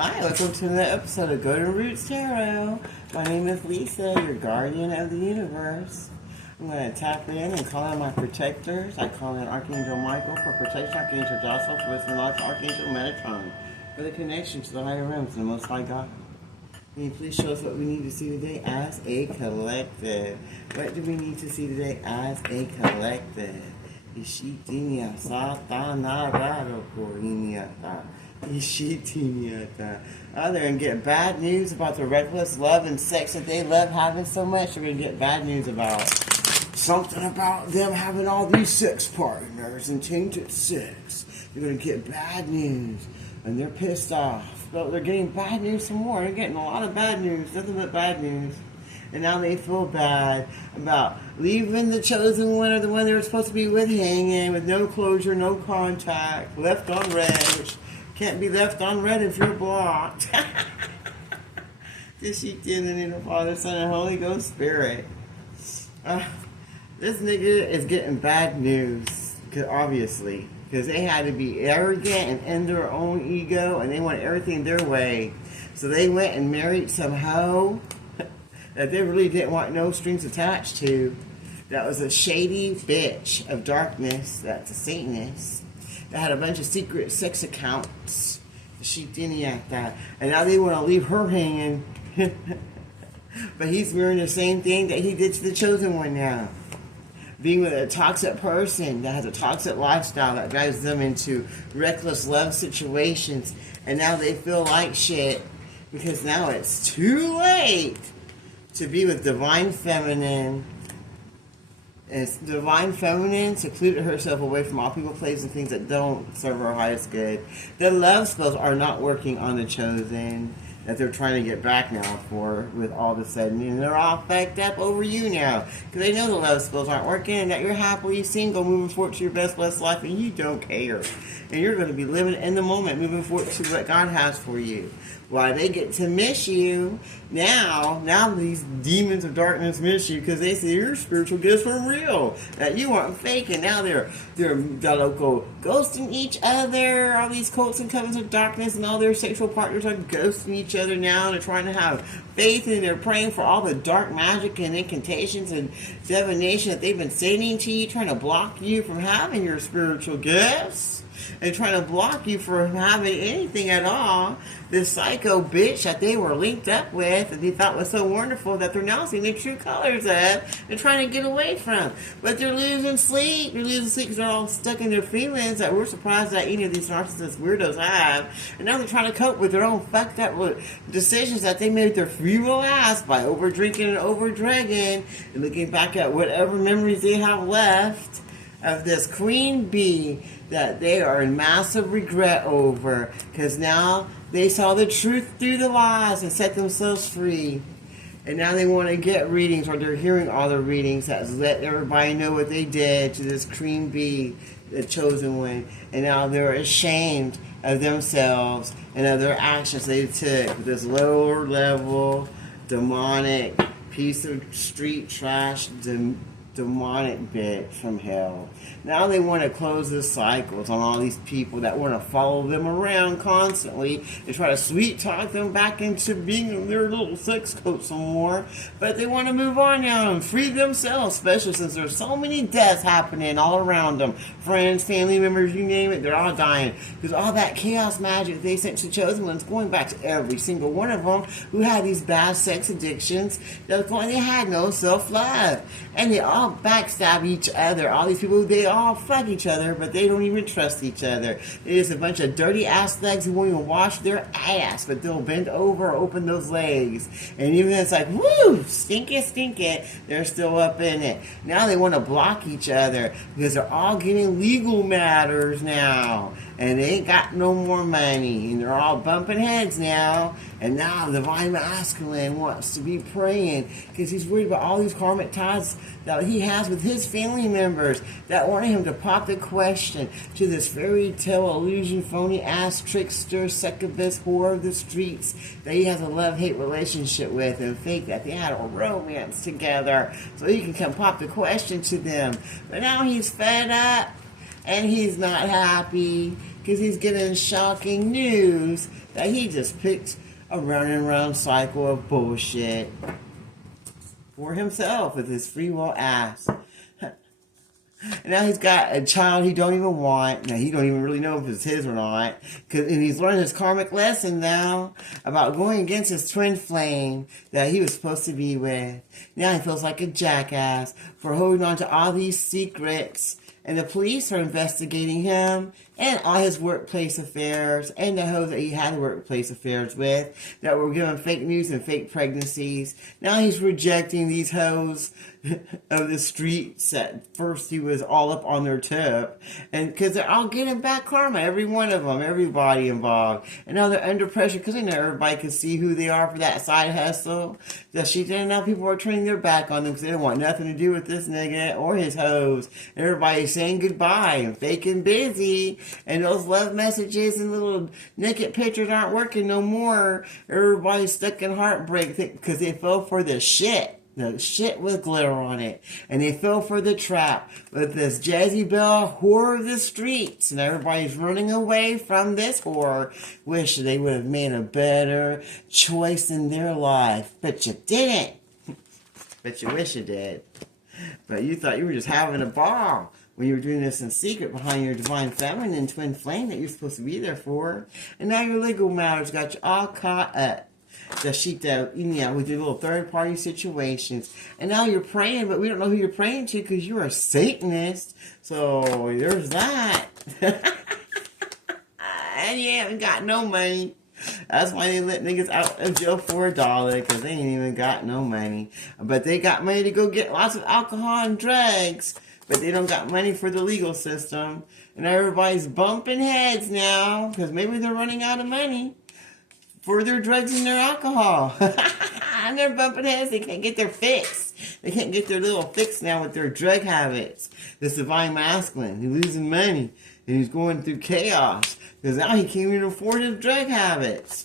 Hi, welcome to another episode of Golden Roots Tarot. My name is Lisa, your guardian of the universe. I'm going to tap in and call in my protectors. I call in Archangel Michael for protection, Archangel Joshua for wisdom, knowledge, Archangel Metatron for the connection to the higher realms and the Most High God. Can you please show us what we need to see today as a collective? What do we need to see today as a collective? Oh, they're going to get bad news about the reckless love and sex that they love having so much. They're going to get bad news about something about them having all these sex partners and tainted sex. They're going to get bad news, and they're pissed off. But they're getting bad news some more. They're getting a lot of bad news, nothing but bad news. And now they feel bad about leaving the chosen one or the one they were supposed to be with hanging with no closure, no contact, left on red, which can't be left on red if you're blocked. This she did in the name of the Father, Son, and Holy Ghost Spirit. This nigga is getting bad news, obviously, because they had to be arrogant and in their own ego, and they want everything their way. So they went and married some hoe that they really didn't want no strings attached to. That was a shady bitch of darkness, that's a Satanist, that had a bunch of secret sex accounts. She didn't act that. And now they want to leave her hanging. But he's wearing the same thing that he did to the chosen one now. Being with a toxic person that has a toxic lifestyle that drives them into reckless love situations. And now they feel like shit because now it's too late to be with Divine Feminine. And Divine Feminine secluded herself away from all people, places, and things that don't serve her highest good. The love spells are not working on the chosen that they're trying to get back now for with all of a sudden. And they're all fucked up over you now. Because they know the love spells aren't working and that you're happily single, moving forward to your best blessed life, and you don't care. And you're going to be living in the moment, moving forward to what God has for you. Why they get to miss you now these demons of darkness miss you because they see your spiritual gifts were real, that you aren't faking. Now they're local ghosting each other. All these cults and covens of darkness and all their sexual partners are ghosting each other now. They're trying to have faith and they're praying for all the dark magic and incantations and divination that they've been sending to you, trying to block you from having your spiritual gifts. And trying to block you from having anything at all. This psycho bitch that they were linked up with and they thought was so wonderful that they're now seeing the true colors of and trying to get away from. But they're losing sleep. They're losing sleep because they're all stuck in their feelings that we're surprised that any of these narcissist weirdos have. And now they're trying to cope with their own fucked up decisions that they made with their free will ass by over drinking and over dragging and looking back at whatever memories they have left of this queen bee that they are in massive regret over because now they saw the truth through the lies and set themselves free. And now they want to get readings, or they're hearing all the readings that let everybody know what they did to this queen bee, the chosen one. And now they're ashamed of themselves and of their actions they took with this lower level, demonic piece of street trash, demonic bitch from hell. Now they want to close the cycles on all these people that want to follow them around constantly and try to sweet talk them back into being their little sex coat some more. But they want to move on now and free themselves, especially since there's so many deaths happening all around them. Friends, family members, you name it, they're all dying. Because all that chaos magic they sent to the chosen ones going back to every single one of them who had these bad sex addictions. They had no self-love. And they all backstab each other. All these people, they all fuck each other, but they don't even trust each other. There's a bunch of dirty ass legs who won't even wash their ass, but they'll bend over, open those legs. And even though it's like, woo, stink it, they're still up in it. Now they want to block each other because they're all getting legal matters now. And they ain't got no more money. And they're all bumping heads now. And now the Divine Masculine wants to be praying because he's worried about all these karmic ties that he has with his family members that want him to pop the question to this fairy tale illusion, phony ass trickster, succubus, whore of the streets that he has a love-hate relationship with and fake that they had a romance together so he can come pop the question to them. But now he's fed up and he's not happy because he's getting shocking news that he just picked a run and run cycle of bullshit for himself with his free will ass. And now he's got a child he don't even want. Now he don't even really know if it's his or not. And he's learned his karmic lesson now about going against his twin flame that he was supposed to be with. Now he feels like a jackass for holding on to all these secrets. And the police are investigating him and all his workplace affairs and the hoes that he had workplace affairs with that were giving fake news and fake pregnancies. Now he's rejecting these hoes of the streets. At first he was all up on their tip, and because they're all getting back karma, every one of them, everybody involved. And now they're under pressure because they know everybody can see who they are for that side hustle. That she didn't know people are turning their back on them because they don't want nothing to do with this nigga or his hoes. And everybody's saying goodbye and faking busy. And those love messages and little naked pictures aren't working no more. Everybody's stuck in heartbreak because they fell for the shit. The shit with glitter on it. And they fell for the trap with this Jezebel whore of the streets. And everybody's running away from this whore. Wish they would have made a better choice in their life. But you didn't. But you wish you did. But you thought you were just having a ball when you were doing this in secret behind your divine feminine twin flame that you're supposed to be there for. And now your legal matters got you all caught up. With your little third-party situations. And now you're praying, but we don't know who you're praying to because you're a Satanist. So there's that. And you haven't got no money. That's why they let niggas out of jail for $1, because they ain't even got no money. But they got money to go get lots of alcohol and drugs. But they don't got money for the legal system. And everybody's bumping heads now, because maybe they're running out of money for their drugs and their alcohol. And they're bumping heads. They can't get their fix. They can't get their little fix now with their drug habits. This divine masculine. He's losing money. And he's going through chaos. Because now he can't even afford his drug habits.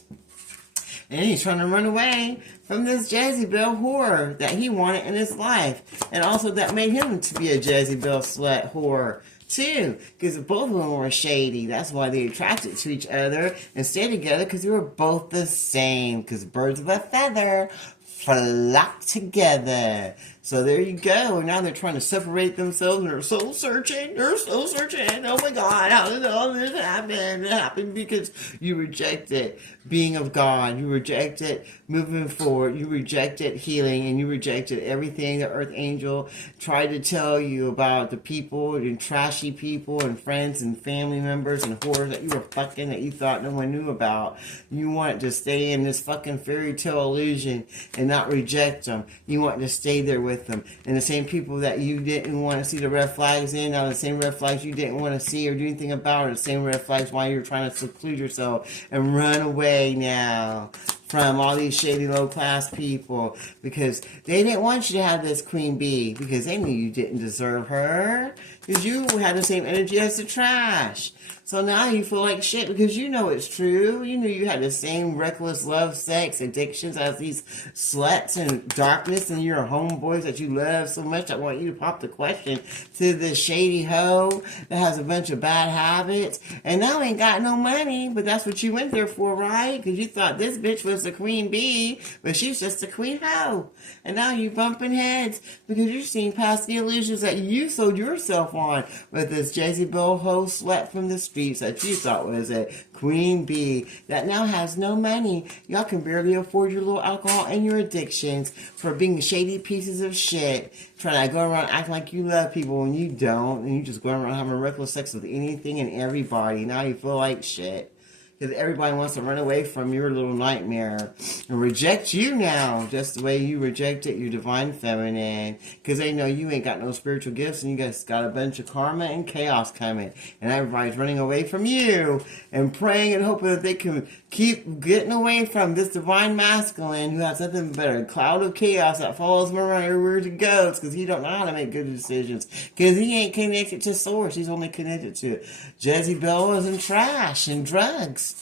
And he's trying to run away from this Jezebel whore that he wanted in his life. And also that made him to be a Jezebel slut whore too, because both of them were shady. That's why they attracted to each other and stayed together, because they were both the same, because birds of a feather flock together. So there you go. And now they're trying to separate themselves, and they're soul searching. They're soul searching. Oh my God, how did all this happen? It happened because you rejected being of God. You rejected moving forward. You rejected healing, and you rejected everything the earth angel tried to tell you about the people and trashy people and friends and family members and whores that you were fucking that you thought no one knew about. You wanted to stay in this fucking fairy tale illusion and not reject them. You wanted to stay there with them. And the same people that you didn't want to see the red flags in, now the same red flags you didn't want to see or do anything about, are the same red flags why you're trying to seclude yourself and run away now from all these shady low-class people, because they didn't want you to have this queen bee, because they knew you didn't deserve her, because you had the same energy as the trash. So now you feel like shit because you know it's true. You knew you had the same reckless love, sex, addictions as these sluts and darkness and your homeboys that you love so much. I want you to pop the question to this shady hoe that has a bunch of bad habits and now ain't got no money, but that's what you went there for, right? Because you thought this bitch was the queen bee, but she's just a queen hoe. And now you bumping heads because you're seeing past the illusions that you sold yourself on with this Jezebel hoe slut from the streets that you thought was a queen bee that now has no money. Y'all can barely afford your little alcohol and your addictions for being shady pieces of shit, trying to go around acting like you love people when you don't, and you just go around having reckless sex with anything and everybody. Now you feel like shit because everybody wants to run away from your little nightmare and reject you now, just the way you rejected your divine feminine, because they know you ain't got no spiritual gifts and you guys got a bunch of karma and chaos coming, and everybody's running away from you and praying and hoping that they can keep getting away from this divine masculine who has nothing but a cloud of chaos that follows him around everywhere he goes, because he don't know how to make good decisions, because he ain't connected to source. He's only connected to Jezebels and trash and drugs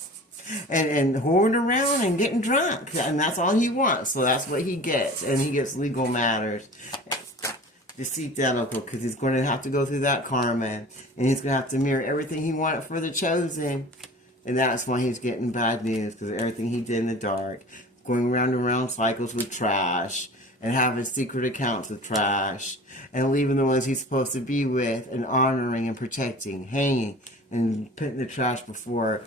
and whoring around and getting drunk, and that's all he wants. So that's what he gets, and he gets legal matters. Deceit that because he's going to have to go through that karma, and he's going to have to mirror everything he wanted for the chosen. And that's why he's getting bad news, because of everything he did in the dark. Going round and round cycles with trash, and having secret accounts with trash, and leaving the ones he's supposed to be with, and honoring and protecting, hanging, and putting the trash before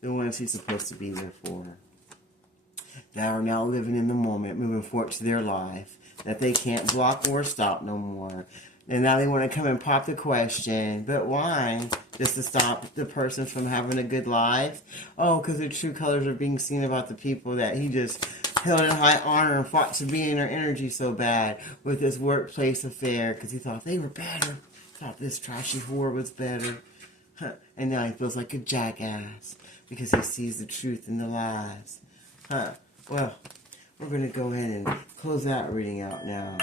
the ones he's supposed to be there for. That are now living in the moment, moving forward to their life, that they can't block or stop no more. And now they want to come and pop the question, but why? Just to stop the person from having a good life? Oh, because their true colors are being seen about the people that he just held in high honor and fought to be in their energy so bad with this workplace affair, because he thought they were better. Thought this trashy whore was better. And now he feels like a jackass because he sees the truth in the lies. Well, we're going to go ahead and close that reading out now.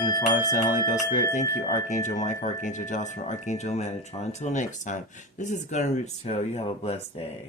In the Father, Son, Holy Ghost, Spirit, thank you, Archangel Mike, Archangel Jocelyn, Archangel Metatron. Until next time, this is Gunner Roots Tarot. You have a blessed day.